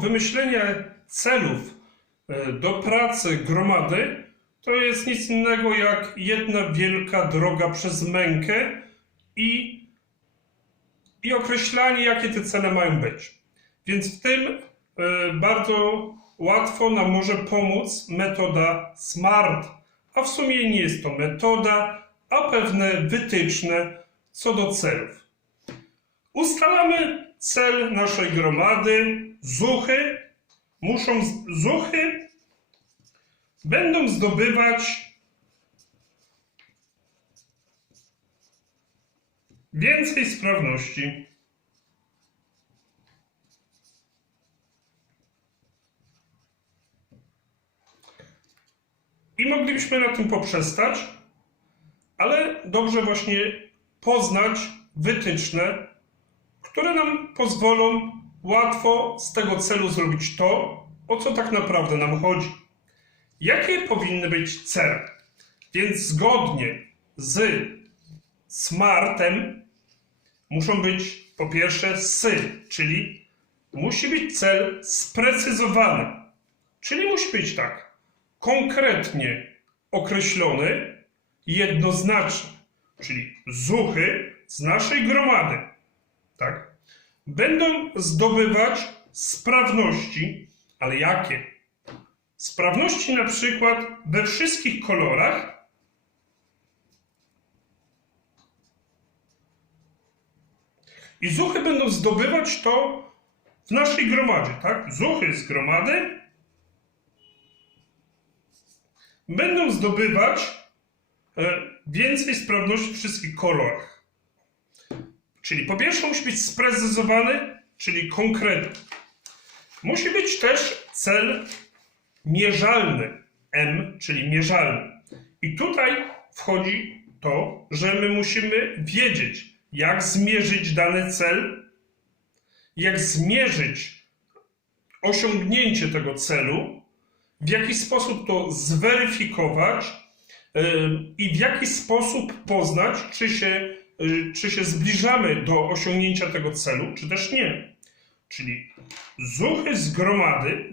wymyślenie celów e, do pracy gromady to jest nic innego jak jedna wielka droga przez mękę i, i określanie, jakie te cele mają być. Więc w tym e, bardzo łatwo nam może pomóc metoda SMART, a w sumie nie jest to metoda, a pewne wytyczne co do celów. Ustalamy cel naszej gromady, zuchy. Muszą, zuchy będą zdobywać więcej sprawności. I moglibyśmy na tym poprzestać, ale dobrze właśnie poznać wytyczne, które nam pozwolą łatwo z tego celu zrobić to, o co tak naprawdę nam chodzi. Jakie powinny być cele? Więc zgodnie z smartem muszą być po pierwsze sy, czyli musi być cel sprecyzowany. Czyli musi być tak, konkretnie określony, jednoznaczny, czyli zuchy z naszej gromady, tak, będą zdobywać sprawności, ale jakie? Sprawności na przykład we wszystkich kolorach, i zuchy będą zdobywać to w naszej gromadzie, tak? Zuchy z gromady będą zdobywać e, więcej sprawności w wszystkich kolorach. Czyli po pierwsze musi być sprecyzowany, czyli konkretny. Musi być też cel mierzalny, M, czyli mierzalny. I tutaj wchodzi to, że my musimy wiedzieć, jak zmierzyć dany cel, jak zmierzyć osiągnięcie tego celu, w jaki sposób to zweryfikować yy, i w jaki sposób poznać, czy się, czy się zbliżamy do osiągnięcia tego celu, czy też nie. Czyli zuchy z gromady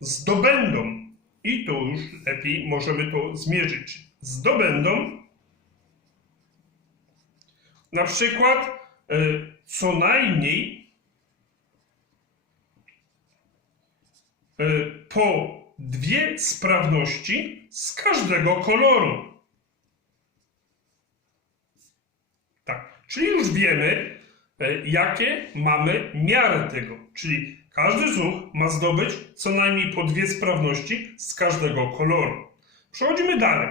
zdobędą, i tu już lepiej możemy to zmierzyć, zdobędą na przykład yy, co najmniej yy, po dwie sprawności z każdego koloru. Tak, czyli już wiemy, e, jakie mamy miarę tego. Czyli każdy zuch ma zdobyć co najmniej po dwie sprawności z każdego koloru. Przechodzimy dalej.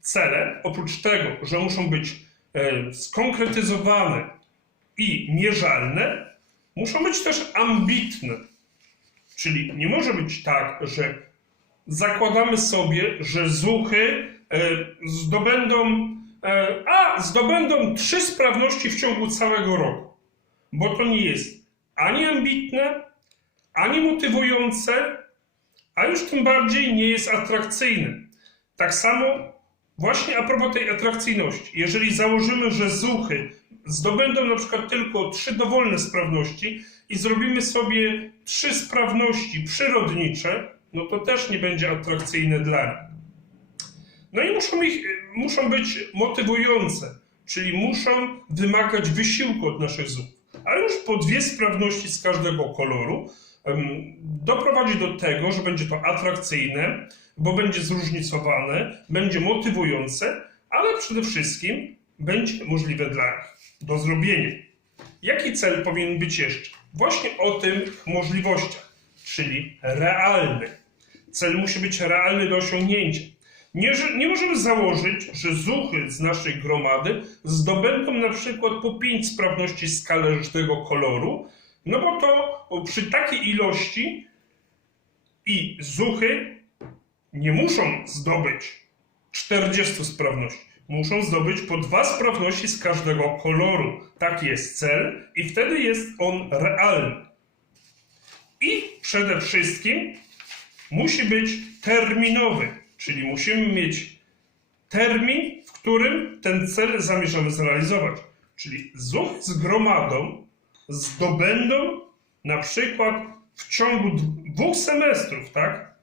Cele, oprócz tego, że muszą być e, skonkretyzowane i mierzalne, muszą być też ambitne. Czyli nie może być tak, że zakładamy sobie, że zuchy e, zdobędą, a zdobędą trzy sprawności w ciągu całego roku. Bo to nie jest ani ambitne, ani motywujące, a już tym bardziej nie jest atrakcyjne. Tak samo właśnie a propos tej atrakcyjności. Jeżeli założymy, że zuchy zdobędą na przykład tylko trzy dowolne sprawności i zrobimy sobie trzy sprawności przyrodnicze, no to też nie będzie atrakcyjne dla nich. No i muszą, ich, muszą być motywujące, czyli muszą wymagać wysiłku od naszych zuchów. A już po dwie sprawności z każdego koloru doprowadzi do tego, że będzie to atrakcyjne, bo będzie zróżnicowane, będzie motywujące, ale przede wszystkim będzie możliwe dla nich do zrobienia. Jaki cel powinien być jeszcze? Właśnie o tych możliwościach, czyli realny. Cel musi być realny do osiągnięcia. Nie, nie możemy założyć, że zuchy z naszej gromady zdobędą na przykład po 5 sprawności każdego koloru, no bo to przy takiej ilości i zuchy nie muszą zdobyć 40 sprawności. Muszą zdobyć po dwa sprawności z każdego koloru. Taki jest cel i wtedy jest on realny. I przede wszystkim musi być terminowy, czyli musimy mieć termin, w którym ten cel zamierzamy zrealizować. Czyli zuchy z gromadą zdobędą na przykład w ciągu dwóch semestrów, tak?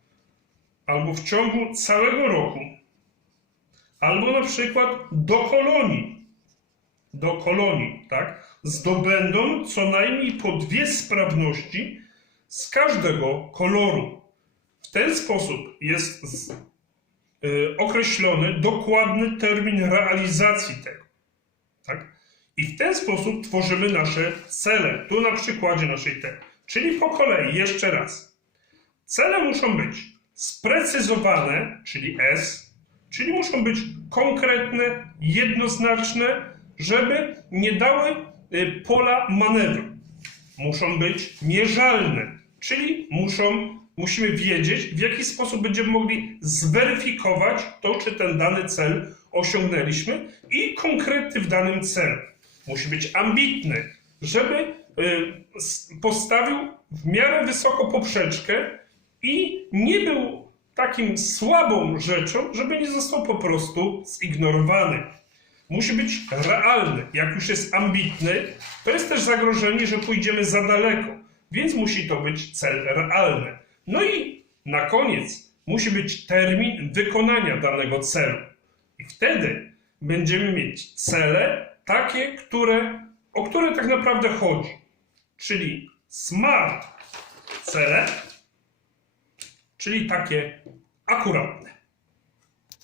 Albo w ciągu całego roku. Albo na przykład do kolonii. Do kolonii, tak? Zdobędą co najmniej po dwie sprawności z każdego koloru. W ten sposób jest określony dokładny termin realizacji tego. Tak? I w ten sposób tworzymy nasze cele. Tu na przykładzie naszej te. Czyli po kolei, jeszcze raz. Cele muszą być sprecyzowane, czyli S, czyli muszą być konkretne, jednoznaczne, żeby nie dały y, pola manewru. Muszą być mierzalne, czyli muszą, musimy wiedzieć, w jaki sposób będziemy mogli zweryfikować to, czy ten dany cel osiągnęliśmy i konkrety w danym celu. Musi być ambitny, żeby y, postawił w miarę wysoko poprzeczkę i nie był takim słabą rzeczą, żeby nie został po prostu zignorowany. Musi być realny. Jak już jest ambitny, to jest też zagrożenie, że pójdziemy za daleko, więc musi to być cel realny. No i na koniec musi być termin wykonania danego celu. I wtedy będziemy mieć cele takie, które, o które tak naprawdę chodzi. Czyli smart cele, czyli takie akuratne.